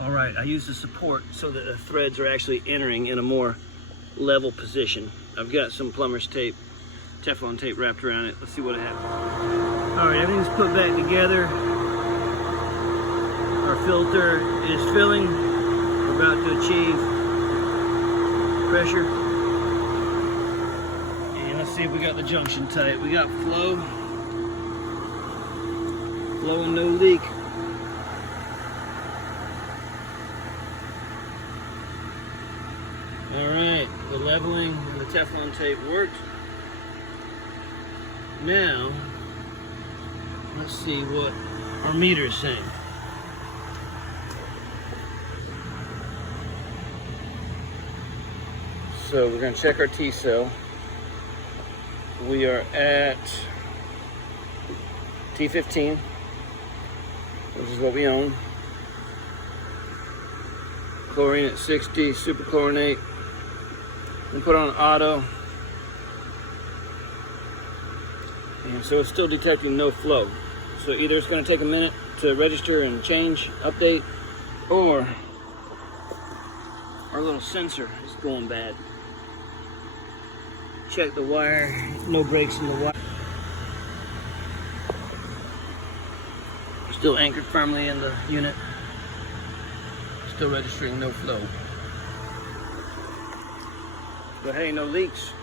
All right, I use the support so that the threads are actually entering in a more level position. I've got some plumber's tape, Teflon tape wrapped around it. Let's see what happens. All right, everything's put back together. Our filter is filling. We're about to achieve pressure. And let's see if we got the junction tight. We got flow and no leak. All right, the leveling and the Teflon tape worked. Now, let's see what our meter is saying. So we're going to check our T-cel. We are at T-15, which is what we own. Chlorine at 60, superchlorinate. And put on auto. And so it's still detecting no flow. So either it's going to take a minute to register and change, update, or our little sensor is going bad. Check the wire, no breaks in the wire. Still anchored firmly in the unit. Still registering no flow. But hey, no leaks.